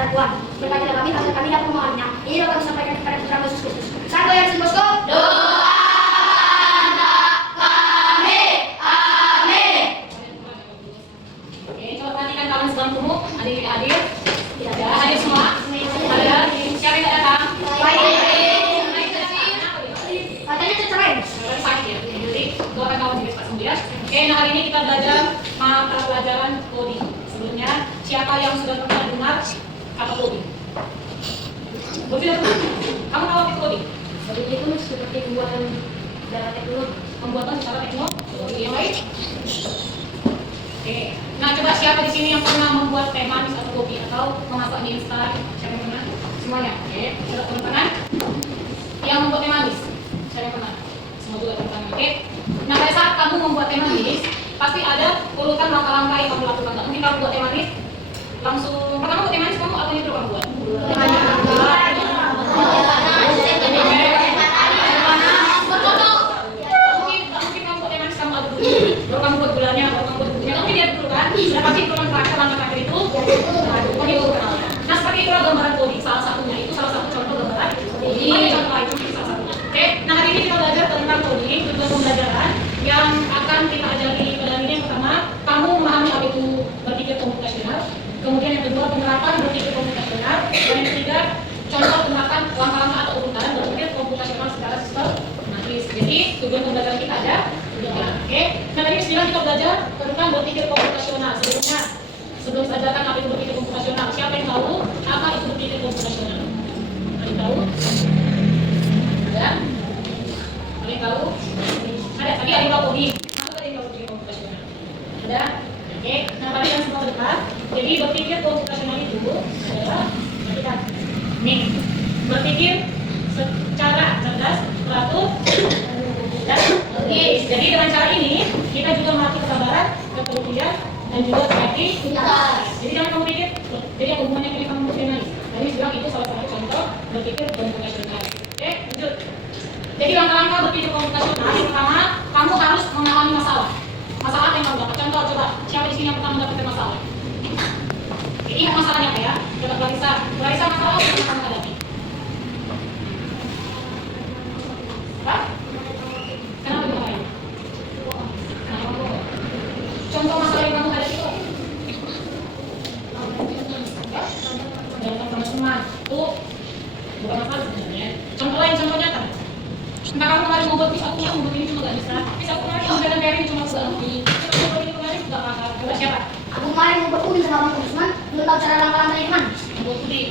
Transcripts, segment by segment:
dasar Tuhan. Berkatilah kami, agar kami dapat memahaminya. Ini dapat disampaikan kepada putra Yesus Kristus. Satu yang bosku. Hadir? Tidak ada. Hadir semua? Ada. Siapa yang tidak datang? Katanya cerai. Sakit ya. Jadi doakan kawan juga cepat sembuh ya. Oke, nah hari ini kita belajar mata pelajaran coding. Sebelumnya, siapa yang sudah pernah dengar kata coding? Tidak pernah. Kamu tahu apa coding? Coding itu seperti pembuatan secara teknologi. Pembuatan secara teknologi yang baik. Oke. Nah, coba siapa di sini yang pernah membuat teh manis atau kopi atau memasak mie instan? Siapa yang pernah? Semuanya. Oke. Coba turun tangan. Yang membuat teh manis. Siapa yang pernah? Semua juga turun tangan. Oke. Nah, pada saat kamu membuat teh manis, pasti ada urutan langkah-langkah yang kamu lakukan. Nggak mungkin kamu buat teh manis langsung pertama buat teh manis kamu apa yang kamu buat? Baru kamu buat gulanya, baru kamu buat bumbunya. Tapi lihat dulu kan, sudah pasti turun langkah terakhir itu menghidupkan. Nah, seperti itulah gambaran coding. Salah satunya itu salah satu contoh gambaran. Ini contoh lain itu salah satunya. Oke, nah hari ini kita belajar tentang coding, tujuan pembelajaran yang akan kita ajari pada hari ini. Yang pertama, kamu memahami apa itu berpikir komputasional. Kemudian yang kedua, penerapan berpikir komputasional. Dan yang ketiga, contoh penerapan langkah-langkah atau urutan berpikir komputasional secara sistematis. Jadi tujuan pembelajaran kita ada. Oke, nah tadi bismillah kita belajar tentang berpikir komputasional. Sebelum saya ajarkan apa itu berpikir komputasional, siapa yang tahu apa itu berpikir komputasional? Ada yang tahu? Ada? Ada yang tahu? Ada, tadi ada yang tahu coding. Apa tadi yang tahu berpikir komputasional? Ada? Oke, nah tadi yang semua dekat. Jadi berpikir komputasional itu adalah kita nih berpikir secara cerdas, teratur, dan logis. Jadi dengan cara ini kita juga melatih kesabaran, ketelitian, dan juga kreativitas. Jadi jangan kamu pikir, jadi apa hubungannya dengan kamu berpikir? Tadi bilang itu salah satu contoh berpikir komputasional. Oke, lanjut. Jadi langkah-langkah berpikir komputasional yang pertama, kamu harus memahami masalah. Masalah apa yang kamu dapat? Contoh coba, siapa di sini yang pertama mendapatkan masalah? Oke, ingat masalahnya apa ya? Coba Clarissa, masalah apa yang kamu hadapi? Apa? Kenapa dimarahin? Contoh masalah yang kamu hadapi itu? Jangan teman-teman, itu bukan masalah sebenarnya. Contoh lain, contoh nyata. Entah kamu kemarin mau buat aku buat ini cuma gak bisa. Bisa aku kemarin mau jalan daring cuma gak ngerti. Coba buat ini kemarin gak paham. Coba siapa? Aku kemarin mau buat puding sama Bang Usman, belum tahu cara langkah-langkahnya gimana. Buat puding.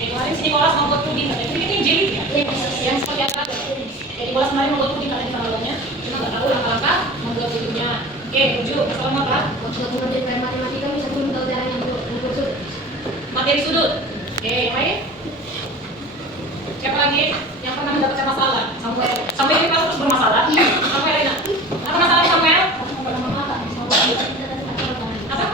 Kemarin si Nicholas mau buat puding, katanya puding ini jelly ya? Yang seperti apa? Jadi Nicholas kemarin mau buat puding katanya sama logonya, cuma gak tahu langkah-langkah membuat pudingnya. Oke, tujuh, masalah apa? Waktu aku ngerjain PR matematika, bisa belum tahu caranya untuk sudut. Materi sudut. Oke, yang lain? Siapa lagi yang pernah mendapatkan masalah? Sampai ini kamu terus bermasalah? Sampai Rina? Apa masalahnya sampai? Apa?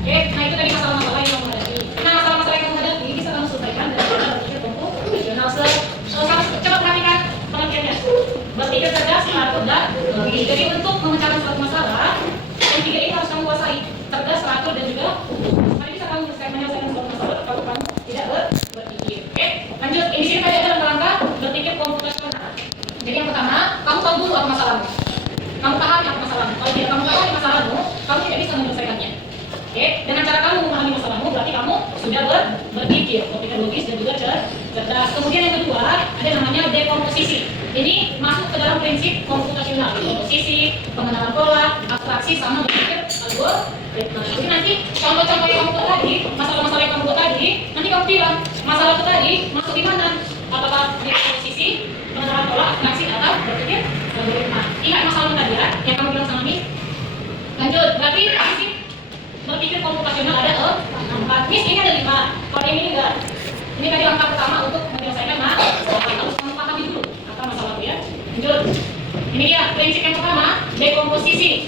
Oke, nah itu tadi masalah-masalah yang kamu hadapi. Nah, masalah-masalah yang kamu hadapi bisa kamu selesaikan dengan cara berpikir komputasional. Coba perhatikan pengertiannya. Berpikir cerdas, teratur, dan logis. Jadi untuk memecahkan suatu masalah, yang tiga ini harus kamu kuasai. Cerdas, teratur, dan juga mari bisa kamu menyelesaikan suatu masalah kalau kamu tidak berpikir. Oke, lanjut. Di sini tadi ada langkah-langkah berpikir komputasional. Jadi yang pertama, kamu tahu dulu apa masalahmu. Kamu pahami apa masalahmu. Kalau tidak kamu pahami masalahmu, kamu tidak bisa menyelesaikannya. Oke, dengan cara kamu memahami masalahmu, berarti kamu sudah berpikir logis dan juga cerdas. Kemudian yang kedua, ada namanya dekomposisi. Ini masuk ke dalam prinsip komputasional. Dekomposisi, pengenalan pola, abstraksi, sama berpikir algoritma. Jadi nanti contoh-contoh yang kamu buat tadi, masalah-masalah yang kamu buat tadi, nanti kamu bilang masalah itu tadi masuk di mana? Apakah dekomposisi, pengenalan pola, abstraksi, atau berpikir algoritma? Ingat masalah tadi ya, yang kamu bilang sama Miss. Lanjut, berarti prinsip berpikir komputasional ada 4. Miss, ini ada 5. Kalau ini enggak. Ini tadi langkah pertama untuk menyelesaikan masalah. Harus kamu pahami dulu apa masalah itu ya. Lanjut. Ini dia prinsip yang pertama, dekomposisi.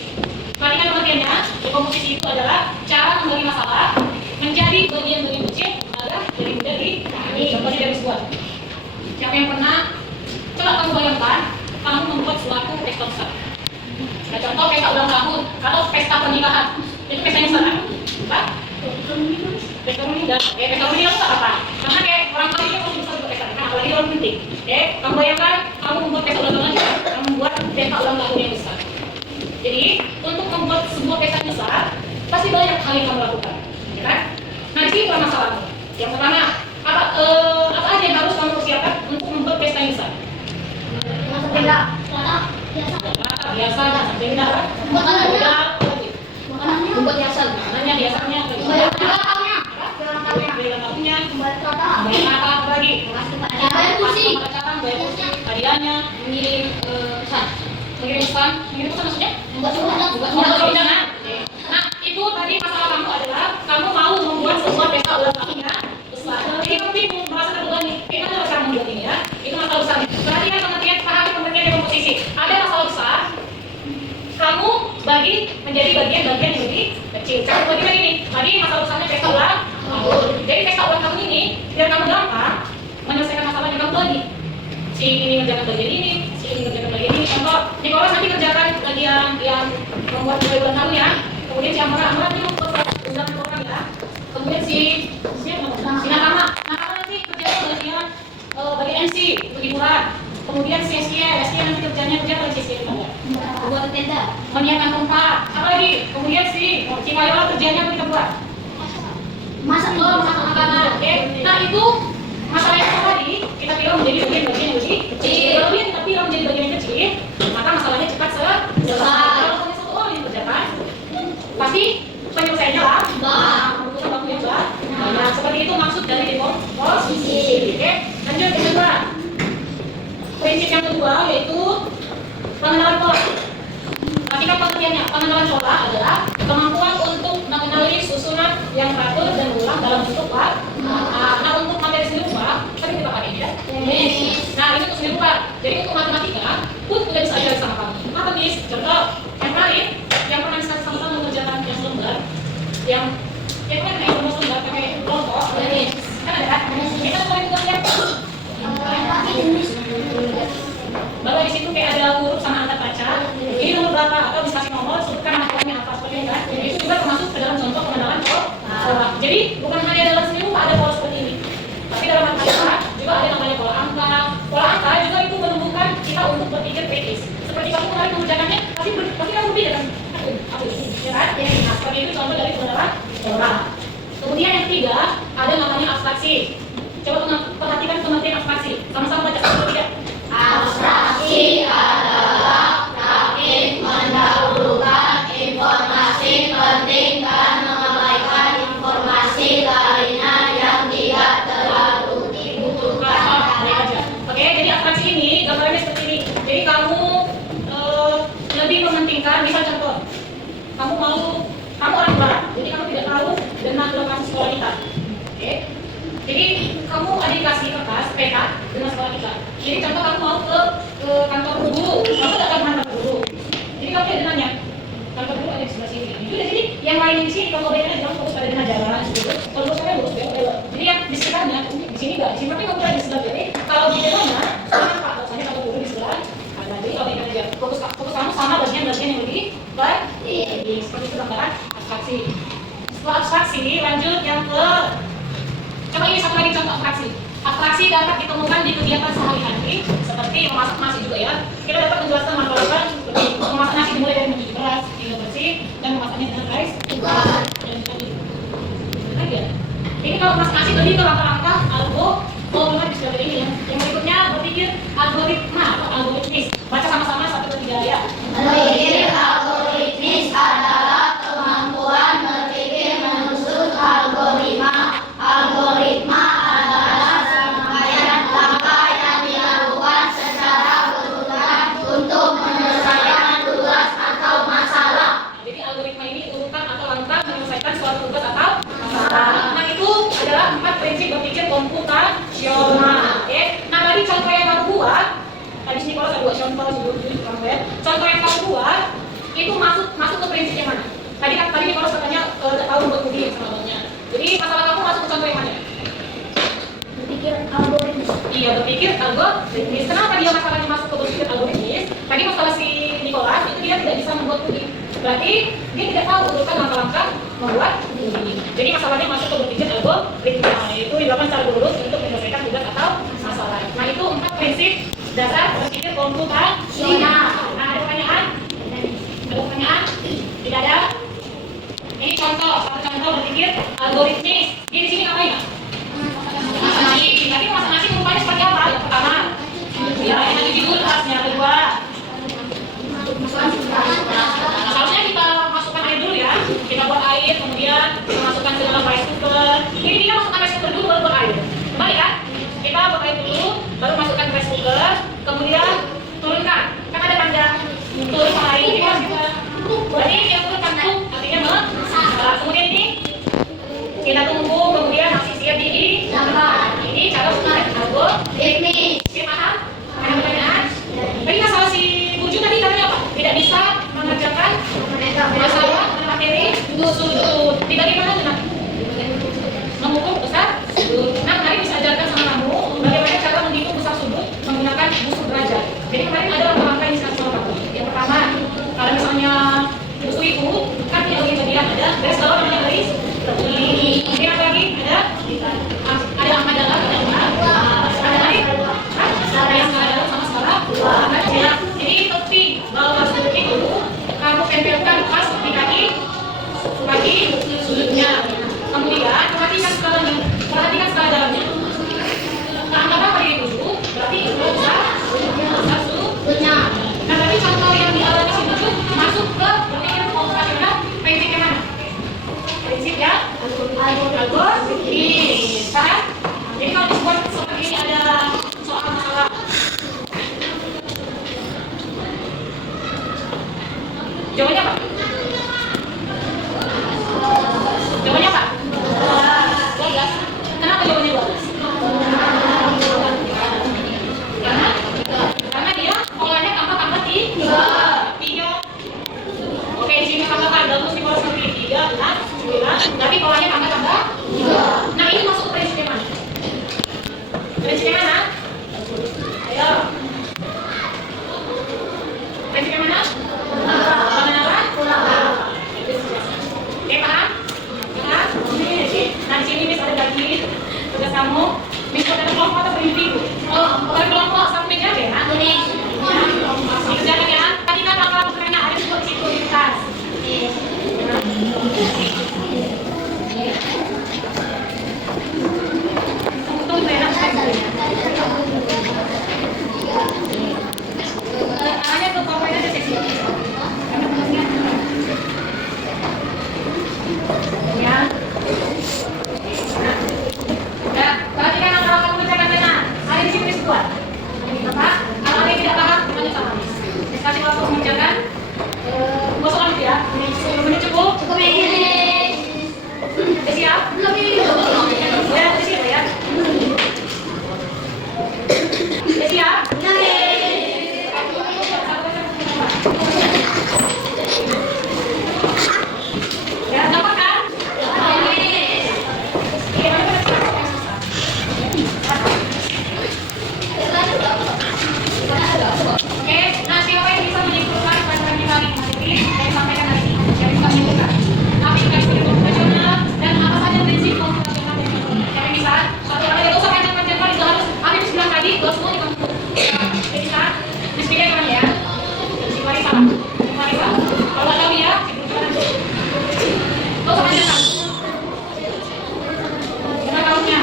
Perhatikan pengertiannya. Dekomposisi itu adalah cara membagi masalah menjadi bagian-bagian kecil agar jadi mudah dipahami. Contohnya dari sebuah. Siapa yang pernah? Coba kamu bayangkan, kamu membuat suatu pesta besar. Nah, contoh pesta ulang tahun. atau pesta pernikahan. Itu pestanya sana. Apa? Pesta meninggal. Pesta meninggal itu apa? Karena kayak orang kaya itu harus bisa juga pesta pernikahan, apalagi orang penting. Kamu bayangkan kamu membuat pesta ulang tahun, kamu membuat pesta ulang tahun yang besar. Jadi untuk membuat sebuah pesta yang besar, pasti banyak hal yang kamu lakukan, ya kan? Nah di sini masalahnya. Yang pertama, apa aja yang harus kamu persiapkan untuk membuat pesta yang besar? Beda. Biasa, beda. Makanannya. Makanannya. Membuat hiasan. Makanannya biasanya. Bayar tahunnya. Bayar tahunnya. Bayar kata. Bayar apa lagi? Bayar kursi. Bayar kursi. Hadiahnya. Mengirim pesan. Mengirim pesan. Mengirim pesan maksudnya? Membuat undangan. Nah itu tadi masalah kamu adalah kamu mau membuat sebuah pesta ulang tahunnya besar. Jadi kamu bingung merasa terbebani. Gimana cara membuat ini ya? Itu masalah besarnya. Perhatikan pengertian, pahami pengertian dari komposisi. Ada masalah besar. Kamu bagi menjadi bagian-bagian yang lebih kecil. Kamu bagi ini. Tadi masalah besarnya pesta ulang tahun. Jadi pesta ulang tahun ini biar kamu gampang menyelesaikan masalah yang kamu bagi. Si ini ngerjakan bagian ini, si ini ngerjakan bagian ini. Contoh, Nicholas nanti kerjakan bagian yang membuat kue ulang tahun ya. Kemudian si Amara ini membuat undangan program ya. Kemudian si Nakama nanti kerjanya bagian MC, itu hiburan. Kemudian si Eskia nanti kerjanya pada sisi juga. Buat tenda. Menyiapkan tempat. Apa lagi? Kemudian si Cikayola kerjanya apa kita buat? Masak makanan. Oke. Nah itu masalah yang tadi kita pilih menjadi bagian-bagian yang lebih kecil. Kalau kita pilih menjadi bagian yang kecil, maka masalahnya cepat selesai. Kalau hanya satu orang yang kerjakan, pasti penyelesaiannya membutuhkan waktu yang banyak. Seperti itu maksud dari komposisi. Oke. Lanjut yang kedua. Prinsip yang kedua yaitu pengenalan pola. Perhatikan pengertiannya. Pengenalan pola adalah kemampuan untuk mengenali susunan yang teratur dan berulang dalam bentuk pola. Nah untuk materi seni rupa, tadi kita pakai ya. Nah ini untuk seni rupa. Jadi untuk matematika pun tidak bisa ajar sama kamu. Apa nih? Contoh yang lain yang pernah sama-sama mengerjakan yang lembar, yang itu kan kayak lembar pakai kelompok. Kan ada kan? Kita mulai juga lihat. Bahwa di situ kayak ada huruf sama angka baca. Ini nomor berapa? Atau bisa kasih nomor, sebutkan nama kelompoknya apa seperti itu kan? Itu juga termasuk ke dalam contoh pengenalan pola. Jadi bukan hanya dalam seni rupa ada pola seperti ini, tapi dalam matematika juga ada namanya pola angka. Pola angka juga itu menumbuhkan kita untuk berpikir kritis. Seperti kamu kemarin mengerjakannya, pasti kamu berpikir kan? Apa ini? Ya kan? Nah seperti itu contoh dari pengenalan pola. Kemudian yang ketiga ada namanya abstraksi. Coba perhatikan pengertian abstraksi. Sama-sama baca satu tidak? Abstraksi adalah praktik mendahulukan informasi penting dan mengabaikan informasi lainnya yang tidak terlalu dibutuhkan. Oke, jadi abstraksi ini gambarnya seperti ini. Jadi kamu lebih mementingkan, misal contoh, kamu orang barat, jadi kamu tidak tahu dengan lokasi sekolah kita. Oke. Jadi kamu ada dikasih kertas peta dengan sekolah kita. Jadi contoh kamu mau ke kantor guru, kamu datang ke kantor guru. Jadi kamu tidak nanya, kantor guru ada di sebelah sini. Itu di sini, yang lain di sini kalau bayarnya jangan fokus pada dengan jalan gitu. Kalau menurut saya bagus belok. Jadi yang di sekitarnya, di sini enggak, di sini tapi kamu berada di sebelah kiri. Kalau di dalamnya, sama Pak, misalnya kantor guru di sebelah. Jadi kalau bayarnya aja, fokus kamu sama bagian-bagian yang lebih baik. Seperti itu gambaran abstraksi. Setelah abstraksi, lanjut yang ke coba ini satu lagi contoh abstraksi. Abstraksi dapat ditemukan di kegiatan sehari-hari seperti memasak nasi juga ya. Kita dapat menjelaskan manfaatkan seperti memasak nasi dimulai dari mencuci beras hingga bersih dan memasaknya dengan rice cooker. Ini kalau masak nasi lebih ke langkah-langkah algoritma di sebelah ini ya. Yang berikutnya berpikir algoritma atau algoritmis. Baca sama-sama 1, 2, 3 ya. Berpikir algoritmis adalah kemampuan berpikir menyusun algoritma. Algoritma adalah serangkaian langkah yang dilakukan secara berurutan untuk menyelesaikan tugas atau masalah. Jadi algoritma ini urutan atau langkah menyelesaikan suatu tugas atau masalah. Nah itu adalah 4 prinsip berpikir komputasional. Oke. Nah tadi contoh yang kamu buat, tadi sini kalau saya buat contoh contoh yang kamu buat itu masuk ke prinsip yang mana? Tadi kalau katanya tidak tahu buat begini sama abangnya. Jadi masalah kamu masuk ke contoh yang mana? Berpikir algoritmis. Iya, berpikir algoritmis. Kenapa dia masalahnya masuk ke berpikir algoritmis? Tadi masalah si Nicholas itu dia tidak bisa membuat puding. berarti dia tidak tahu urutan langkah-langkah membuat studi. Jadi masalahnya masuk ke berpikir algoritma, yaitu dilakukan secara lurus untuk menyelesaikan tugas atau masalah. Nah itu 4 prinsip dasar berpikir komputasional. Nah ada pertanyaan? Ada pertanyaan? Tidak ada? Ini contoh, satu contoh berpikir algoritmis. Dia di sini ngapain? Masing-masing. Tapi masing-masing rupanya seperti apa? Yang pertama, ya kita cuci dulu tasnya. Kedua, seharusnya kita masukkan air dulu ya. Kita buat air, kemudian kita masukkan ke dalam rice cooker. Ini kita masukkan rice cooker dulu baru buat air. Kembali kan? Kita buat air dulu, baru masukkan rice cooker, kemudian turunkan. Kan ada tanda turun sama air. Berarti yang turunkan tuh artinya masak. Kemudian ini kita tunggu, kemudian masih siap di ini cara menggunakan algoritmis. Oke, paham? Ada pertanyaan? Tadi masalah si Burju tadi katanya apa? Tidak bisa mengerjakan masalah materi sudut. Dibagi mana tuh? Mengukur besar sudut. Nah, kemarin bisa ajarkan sama kamu bagaimana cara menghitung besar sudut menggunakan busur derajat. Jadi kemarin ada langkah-langkah yang sangat sama kamu. Yang pertama, kalau misalnya buku itu kan dia bagi bagian ada garis bawah namanya garis tepi. Kemudian apa lagi? Ada angka dalam, ada lagi? Ada yang skala dalam sama skala dua. Jadi tepi bawah sudut itu kamu tempelkan pas di kaki sudutnya. Kemudian perhatikan skala dalamnya. Nah, angka berapa di buku? Berarti itu besar sudutnya. Nah, tadi contoh yang dialami si buku masuk ke berpikir komputasional prinsipnya mana? Prinsip ya? Algoritmis. Paham? Jadi kalau disebut seperti ini ada soal masalah jawabannya apa? Jawabannya apa? 12. Kenapa jawabannya 12? Karena dia polanya tambah 3. Oke, di sini tambahkan dalam mesti pola seperti 3, 6, 9. Tapi polanya tambah 3. Nah, ini masuk ke prinsipnya mana? Prinsipnya mana? Ayo. Prinsipnya mana? Pengenalan? Oke, paham? Paham? Nah, di sini Miss ada lagi tugas kamu. Miss ada kelompok atau berindividu? Oh, bukan kelompok, satu meja ya? Dikerjakan ya. Tadi kan langkah karena ada sebuah psikologitas. Tunggu enak sekali. Tangannya ke bawah aja sesi. Ya. Ya, perhatikan langkah kamu kerjakan mana? Ada di sini buat. Bapak, kalau ada yang tidak paham, tanya sama Miss. Miss kasih waktu mengerjakan. Gosok lagi ya. Menit cukup. Cukup ini. Udah siap? Belum ini. Ya, udah siap ya. Udah siap? Ya, dapat kan? Oke, nah siapa yang bisa menyimpulkan pelajaran kita hari ini yang disampaikan hari ini? Yang bisa menyimpulkan aplikasi komputasional dan apa saja prinsip komputasional yang bisa satu kali itu usah panjang-panjang kali harus apa yang bilang tadi dua semua di bisa disediakan gimana ya? Si Marisa, kalau nggak tahu ya, gimana tuh? Nggak usah panjang kali. Gimana tahunnya?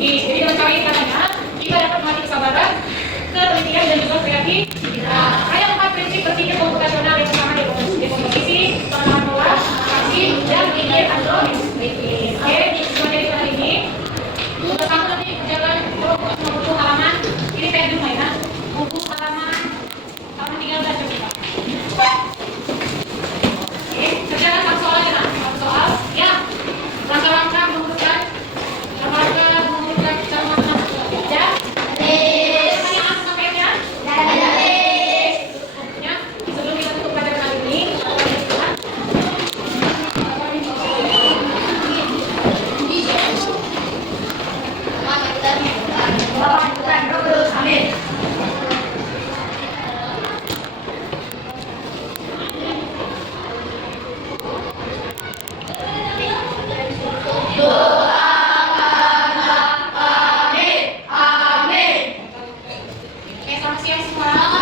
Jadi dengan cara ini katanya kita dapat melatih kesabaran, ketelitian dan juga kreativitas. Ada 4 prinsip berpikir komputasional yang pertama di kompetisi, pengalaman pola, aksi, dan pikir Oke, selamat siang semua.